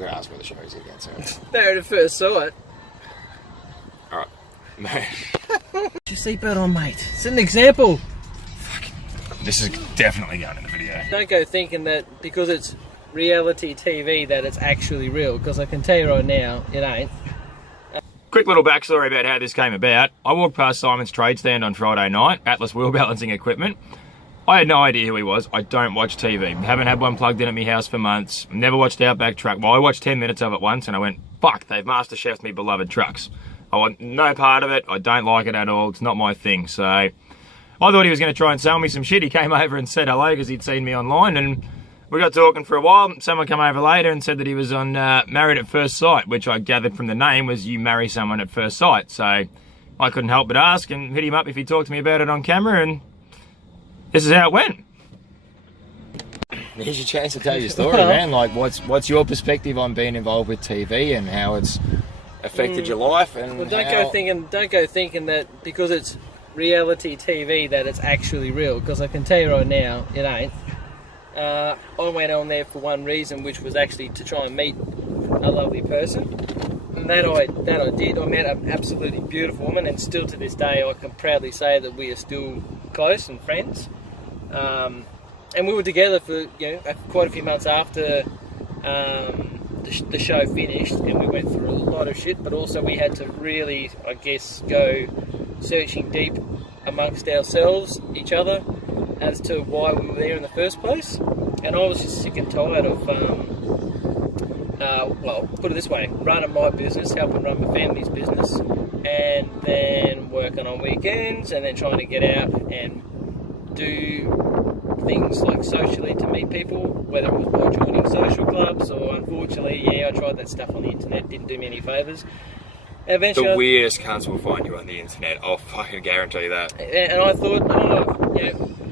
We're going to ask where the show is again, so. Married at First Sight. Alright. Mate. Put your seatbelt on, mate. It's an example. This is definitely going in the video. Don't go thinking that because it's reality TV that it's actually real, because I can tell you right now, it ain't. Quick little backstory about how this came about. I walked past Simon's trade stand on Friday night, Atlas Wheel Balancing Equipment. I had no idea who he was. I don't watch TV. Haven't had one plugged in at my house for months. Never watched Outback Truck. Well, I watched 10 minutes of it once and I went, fuck, they've MasterChef'd me beloved trucks. I want no part of it. I don't like it at all. It's not my thing. So I thought he was going to try and sell me some shit. He came over and said hello because he'd seen me online, and we got talking for a while. Someone came over later and said that he was on Married at First Sight, which I gathered from the name was you marry someone at first sight. So I couldn't help but ask and hit him up if he talked to me about it on camera, and this is how it went. Here's your chance to tell your story, man. Like, what's your perspective on being involved with TV and how it's affected your life? And well, don't go thinking that because it's reality TV that it's actually real, because I can tell you right now, it ain't. I went on there for one reason, which was actually to try and meet a lovely person, and that I did. I met an absolutely beautiful woman, and still to this day I can proudly say that we are still close and friends. And we were together for quite a few months after the show finished, and we went through a lot of shit, but also we had to really, I guess, go searching deep amongst ourselves, each other, as to why we were there in the first place. And I was just sick and tired of, well, put it this way, running my business, helping run my family's business, and then working on weekends, and then trying to get out and do things like socially to meet people, whether it was by joining social clubs or, unfortunately, I tried that stuff on the internet, didn't do me any favours. Eventually, the weirdest cunts will find you on the internet, I'll fucking guarantee that. And I thought,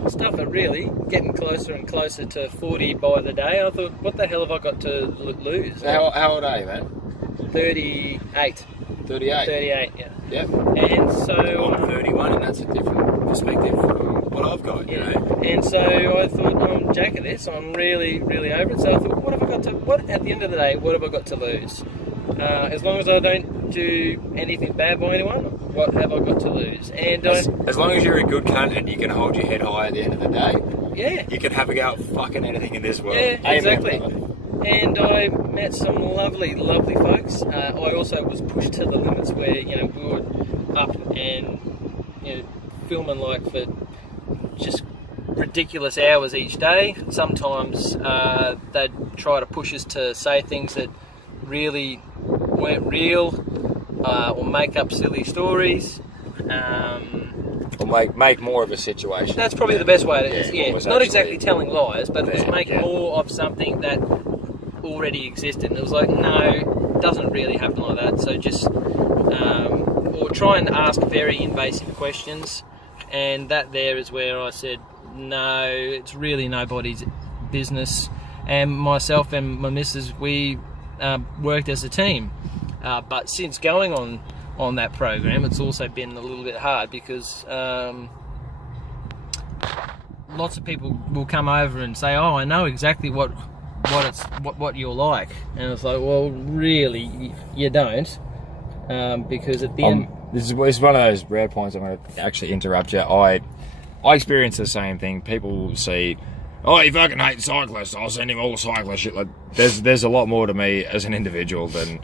stuff are really getting closer and closer to 40 by the day. I thought, what the hell have I got to lose? How old are you, man? 38. 38? 38, yeah. Yep. And so I'm 31, and that's a different perspective from what I've got, you know. And so I thought, I'm jack of this, I'm really, really over it. So I thought, at the end of the day, what have I got to lose? As long as I don't do anything bad by anyone, what have I got to lose? And as long as you're a good cunt and you can hold your head high at the end of the day, you can have a go at fucking anything in this world. Yeah, exactly. And I met some lovely, lovely folks. I also was pushed to the limits where, we were up and, filming like for just ridiculous hours each day. Sometimes they'd try to push us to say things that really weren't real, or make up silly stories. Or make more of a situation. That's probably the best way to not exactly actually telling lies, but it was make more of something that already existed. And it was like, no, it doesn't really happen like that. So just, or try and ask very invasive questions. And that there is where I said, no, it's really nobody's business. And myself and my missus, we worked as a team. But since going on that program, it's also been a little bit hard because lots of people will come over and say, oh, I know exactly what you're like. And it's like, well, really, you don't. Because at the end... This is one of those rare points I'm going to actually interrupt you. I experience the same thing. People see, oh, he fucking hates cyclists, I'll send him all the cyclist shit. Like, there's a lot more to me as an individual than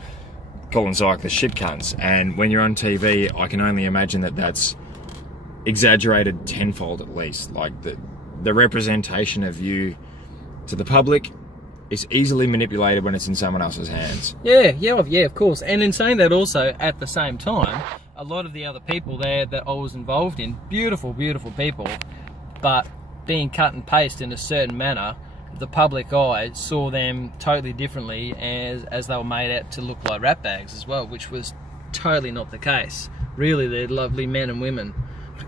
calling cyclists shit cunts. And when you're on TV, I can only imagine that that's exaggerated tenfold at least. Like, the representation of you to the public is easily manipulated when it's in someone else's hands. Yeah, of course. And in saying that also, at the same time, a lot of the other people there that I was involved in, beautiful, beautiful people, but being cut and paste in a certain manner, the public eye saw them totally differently as they were made out to look like rat bags as well, which was totally not the case. Really, they're lovely men and women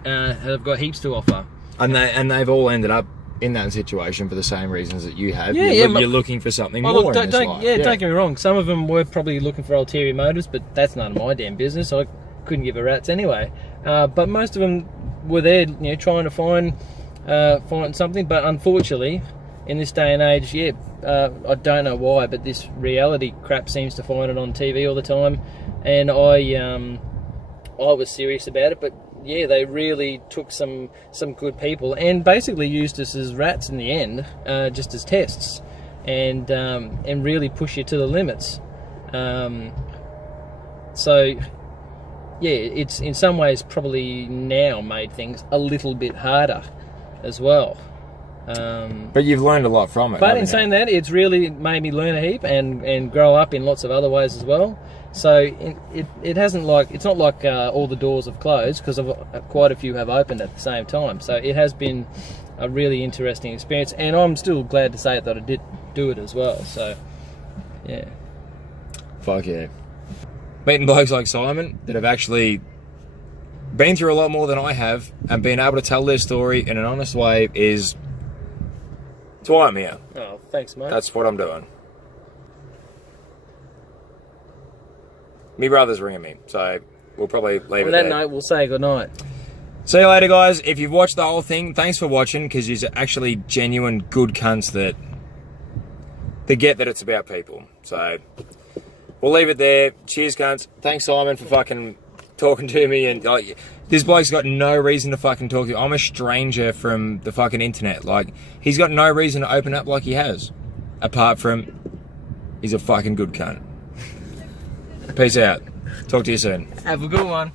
have got heaps to offer. And they've all ended up in that situation for the same reasons that you have. Yeah, you're looking for something more in this life. Don't get me wrong. Some of them were probably looking for ulterior motives, but that's none of my damn business. I couldn't give a rat's anyway. But most of them were there, trying to find something. But unfortunately, in this day and age, yeah, I don't know why, but this reality crap seems to find it on TV all the time, and I was serious about it, but yeah, they really took some good people and basically used us as rats in the end, just as tests, and really push you to the limits. So yeah, it's in some ways probably now made things a little bit harder as well. But you've learned a lot from it. But in saying that, it's really made me learn a heap and grow up in lots of other ways as well. So it hasn't like, it's not like all the doors have closed, because quite a few have opened at the same time. So it has been a really interesting experience, and I'm still glad to say that I did do it as well. So yeah. Fuck yeah. Meeting blokes like Simon that have actually been through a lot more than I have and been able to tell their story in an honest way is... That's why I'm here. Oh, thanks, mate. That's what I'm doing. Me brother's ringing me, so we'll probably leave it there. On that note, we'll say goodnight. See you later, guys. If you've watched the whole thing, thanks for watching, because you're actually genuine good cunts that get that it's about people. So we'll leave it there. Cheers, cunts. Thanks, Simon, for fucking talking to me. And like, this bloke's got no reason to fucking talk to you. I'm a stranger from the fucking internet. Like, he's got no reason to open up like he has, apart from he's a fucking good cunt. Peace out. Talk to you soon. Have a good one.